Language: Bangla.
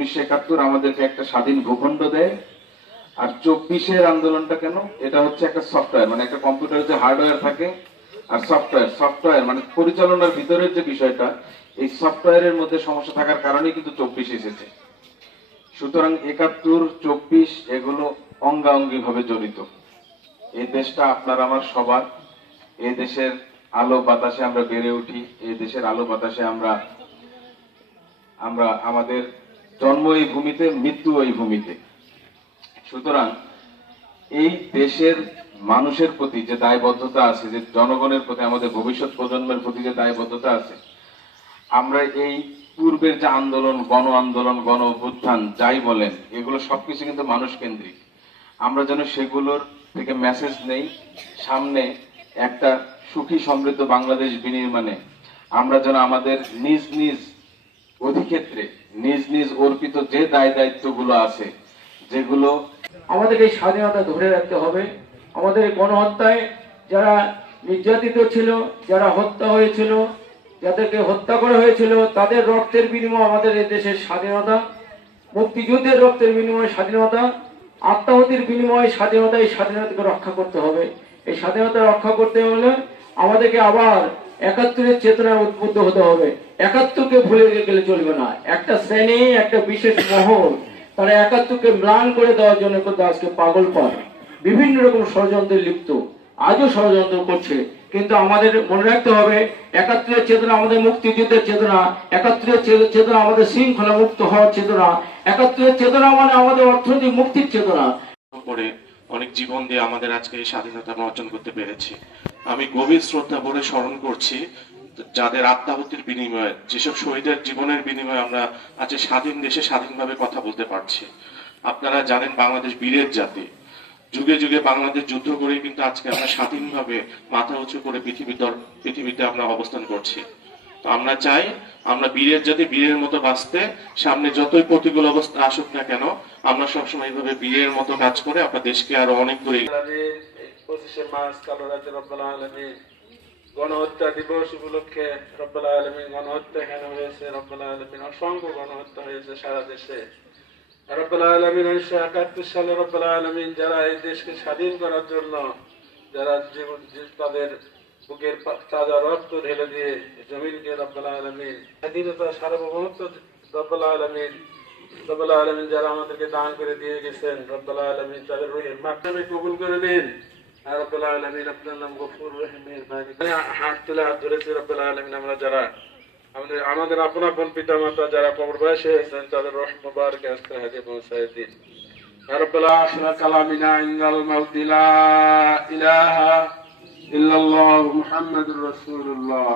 1971 আমাদেরকে একটা স্বাধীন ভূখণ্ড দেয়। আর 24-এর আন্দোলনটা কেন? এটা হচ্ছে একটা সফটওয়্যার, মানে একটা কম্পিউটারে যে হার্ডওয়্যার থাকে আর সফটওয়্যার মানে পরিচালনার ভিতরের যে বিষয়টা, এই সফটওয়্যারের মধ্যে সমস্যা থাকার কারণেই কিন্তু 24 এসেছে। সুতরাং 71, 24 এগুলো অঙ্গাঅঙ্গি ভাবে জড়িত। এই দেশটা আপনার আমার সবার। এই দেশের আলো বাতাসে আমরা বেড়ে উঠি, এই দেশের আলো বাতাসে আমরা আমরা আমাদের জন্ম এই ভূমিতে, মৃত্যু এই ভূমিতে। সুতরাং এই দেশের মানুষের প্রতি যে দায়বদ্ধতা আছে, যে জনগণের প্রতি, আমাদের ভবিষ্যৎ প্রজন্মের প্রতি যে দায়বদ্ধতা আছে, আমরা এই পূর্বের যে আন্দোলন, গণ অভ্যুত্থান যাই বলেন, এগুলো সবকিছু কিন্তু মানুষ কেন্দ্রিক। আমরা যেন সেগুলোর থেকে মেসেজ নেই, সামনে একটা সুখী সমৃদ্ধ বাংলাদেশ বিনির্মাণে আমরা যেন আমাদের নিজ নিজ অধিক্ষেত্রে নিজ নিজ অর্পিত যে দায় দায়িত্বগুলো আছে, যেগুলো আমাদের এই স্বাধীনতা ধরে রাখতে হবে। আমাদের গণহত্যায় যারা নির্যাতিত ছিল, যারা হত্যা হয়েছিল, যাদেরকে হত্যা করা হয়েছিল, তাদের রক্তের বিনিময়ে আমাদের এই দেশের স্বাধীনতা, মুক্তিযুদ্ধের রক্তের বিনিময়ে স্বাধীনতা, আত্মাহুতির বিনিময়ে স্বাধীনতা, এই স্বাধীনতাকে রক্ষা করতে হবে। এই স্বাধীনতা রক্ষা করতে হলে আমাদেরকে আবার 71-এর চেতনায় উদ্বুদ্ধ হতে হবে। 71-কে ভুলে গেলে চলবে না। একটা শ্রেণী, একটা বিশেষ মহল তারা 71-কে ম্লান করে দেওয়ার জন্য কিন্তু আজকে পাগল পায়, বিভিন্ন রকম ষড়যন্ত্রে লিপ্ত, আজও ষড়যন্ত্র করছে। কিন্তু আমাদের মনে রাখতে হবে, 71-এর চেতনা আমাদের মুক্তিযুদ্ধের চেতনা, 71-এর চেতনা আমাদের শৃঙ্খলা মুক্ত হওয়ার চেতনা, 71-এর চেতনা মানে আমাদের অর্থনৈতিক মুক্তির চেতনা। করে অনেক জীবন দিয়ে আমাদের আজকে এই স্বাধীনতা আমরা অর্জন করতে পেরেছি। আমি গভীর শ্রদ্ধা ভরে স্মরণ করছি যাদের আত্মাহুতির বিনিময়ে, যেসব শহীদের জীবনের বিনিময়ে আমরা আজ স্বাধীন দেশে স্বাধীনভাবে কথা বলতে পারছি। আপনারা জানেন বাংলাদেশ বীরের জাতি, যুগে যুগে বাংলাদেশ যুদ্ধ করে কিন্তু আজকে আমরা স্বাধীনভাবে মাথা উঁচু করে পৃথিবীতে আমরা অবস্থান করছি। তো আমরা চাই আমরা বীরের জাতি, বীরের মতো বাঁচতে। সামনে যতই প্রতিকূল অবস্থা আসুক না কেন, আমরা সবসময় এইভাবে বীরের মতো কাজ করে আপনার দেশকে আরো অনেক দূরে। 25শে মার্চ কালো রাতে রব্বুল আলামিন গণহত্যা দিবস উপলক্ষে রব্বুল আলামিন গণহত্যা কেন হয়েছে, রব্বুল আলামিন অসংখ্য গণহত্যা হয়েছে সারা দেশে। রব্বুল আলামিন 1971 সালে রব্বুল আলামিন যারা এই দেশকে স্বাধীন করার জন্য যারা তাদের বুকের তাজা রক্ত ঢেলে দিয়ে জমিনকে রব্বুল আলামিন স্বাধীনতা সার্বভৌমত্ব রব্বুল আলামিন যারা আমাদেরকে দান করে দিয়ে গেছেন, রব্বুল আলামিন তাদের রুহের মাগফিরাত কবুল করে নিন। আর রব্বুল আলামিন আপনার নাম গফুর রহিম মেহেরবানি। হাত তুলে হাত ধরেছি রব্বুল আলামিন, আমরা যারা আমাদের আপন আপন পিতা মাতা যারা কবরবাসী হয়েছেন, তাদের রহ মুবারক আস্তে হাতে পৌঁছায় দিন। রব্বুল আখির কালামিনা ইন্নাল মাউতি লা ইলাহা ইল্লাল্লাহ মুহাম্মাদুর রাসূলুল্লাহ।